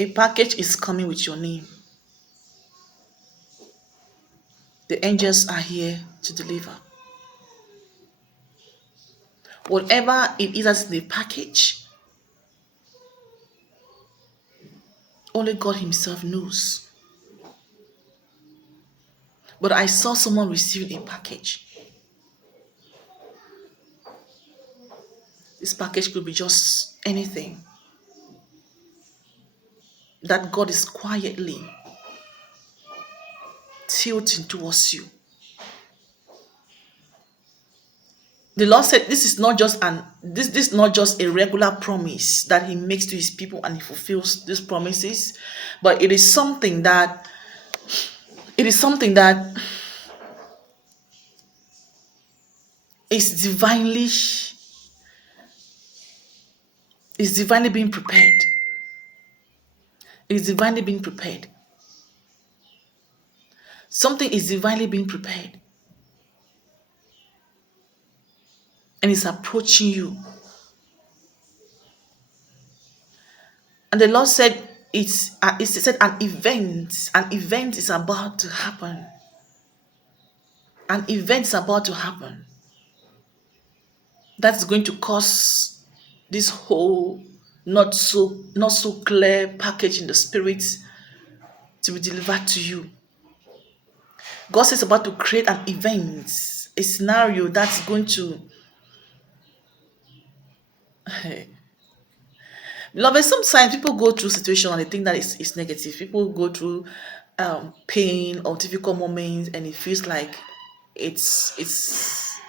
A package is coming with your name. The angels are here to deliver. Whatever it is that's in the package, only God Himself knows. But I saw someone receive a package. This package could be just anything that God is quietly tilting towards you. The Lord said this is not just a regular promise that He makes to His people and He fulfills these promises, but it is something that is divinely being prepared. It is divinely being prepared. Something is divinely being prepared and it's approaching you. And the Lord said it said an event is about to happen. An event is about to happen. That's going to cause this whole not so clear package in the spirit to be delivered to you. God says about to create an event, a scenario that's going to Beloved, sometimes people go through situations and they think that it's negative. People go through pain or difficult moments and it feels like it's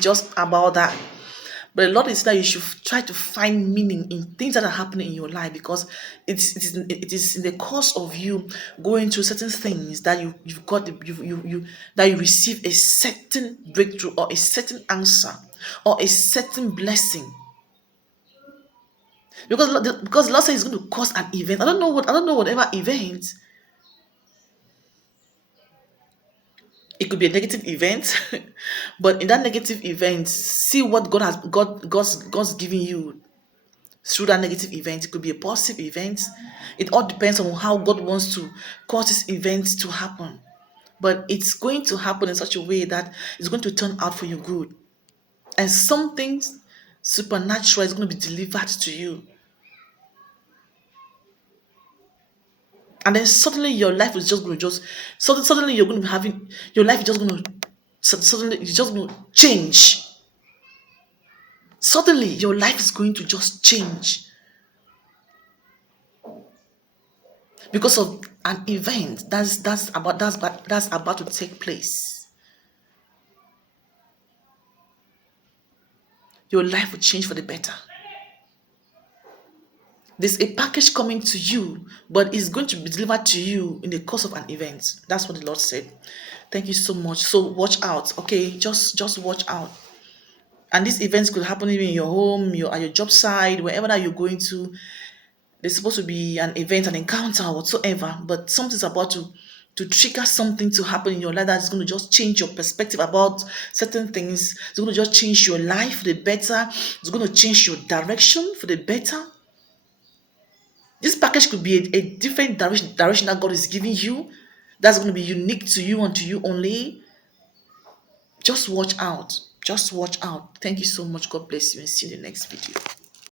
just about that. But the Lord is that you should try to find meaning in things that are happening in your life, because it is in the course of you going through certain things that you've got that you receive a certain breakthrough or a certain answer or a certain blessing. Because the Lord says He's going to cause an event. I don't know whatever event. It could be a negative event, but in that negative event, see what God's giving you through that negative event. It could be a positive event. It all depends on how God wants to cause this event to happen. But it's going to happen in such a way that it's going to turn out for your good. And something supernatural is going to be delivered to you. And then suddenly your life is just going to suddenly you're going to be having your life is just going to suddenly it's just going to change. Suddenly your life is going to just change because of an event that's about to take place. Your life will change for the better. There's a package coming to you, but it's going to be delivered to you in the course of an event. That's what the Lord said. Thank you so much. So watch out, okay? Just watch out. And these events could happen even in your home, at your job site, wherever that you're going to. There's supposed to be an event, an encounter, whatsoever, but something's about to trigger something to happen in your life that's going to just change your perspective about certain things. It's going to just change your life for the better. It's going to change your direction for the better. This package could be a different direction that God is giving you. That's going to be unique to you and to you only. Just watch out. Just watch out. Thank you so much. God bless you and see you in the next video.